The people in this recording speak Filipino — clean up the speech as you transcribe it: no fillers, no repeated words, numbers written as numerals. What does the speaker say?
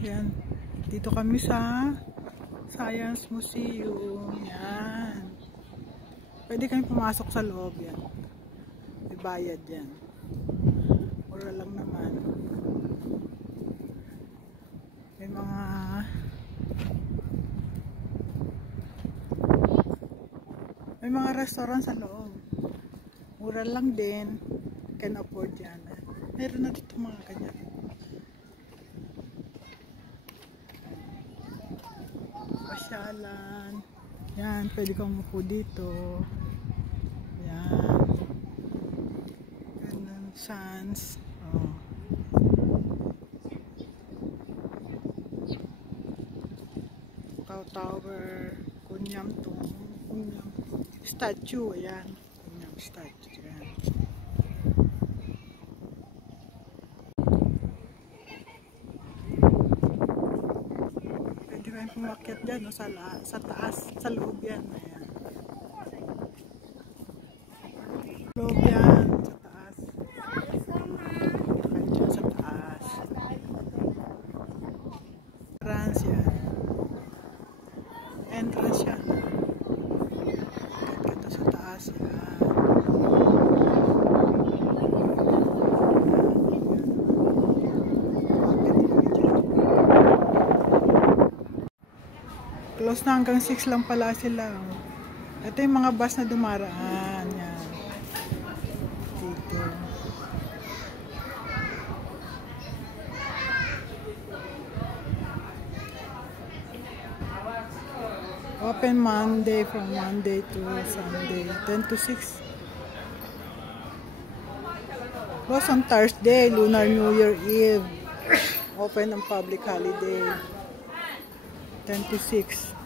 Yan. Dito kami sa Science Museum. Yan. Pwede kami pumasok sa loob. Yan. May bayad yan. Mura lang naman. May mga restaurant sa loob. Mura lang din. Can afford yan. Meron na dito mga ganyan. Pasyalan. Yan, pwede kang umupo dito. Yan. Ganun, sans. Oh. Tower. Kunyam to. Kunyam. Statue. Ayan. Kunyam statue. Ayan. Umakyat dyan, no, sa taas, sa loob yan. Ayan. Loob yan, sa taas. Dyan sa taas. Entrance yan. Entrance yan. Ito sa taas yan. Close na hanggang 6 lang pala sila. Ito yung mga bus na dumaraan. Yan. Dito. Open Monday from Monday to Sunday. 10 to 6. Close on Thursday, Lunar New Year Eve. Open on public holiday. 10 to 6.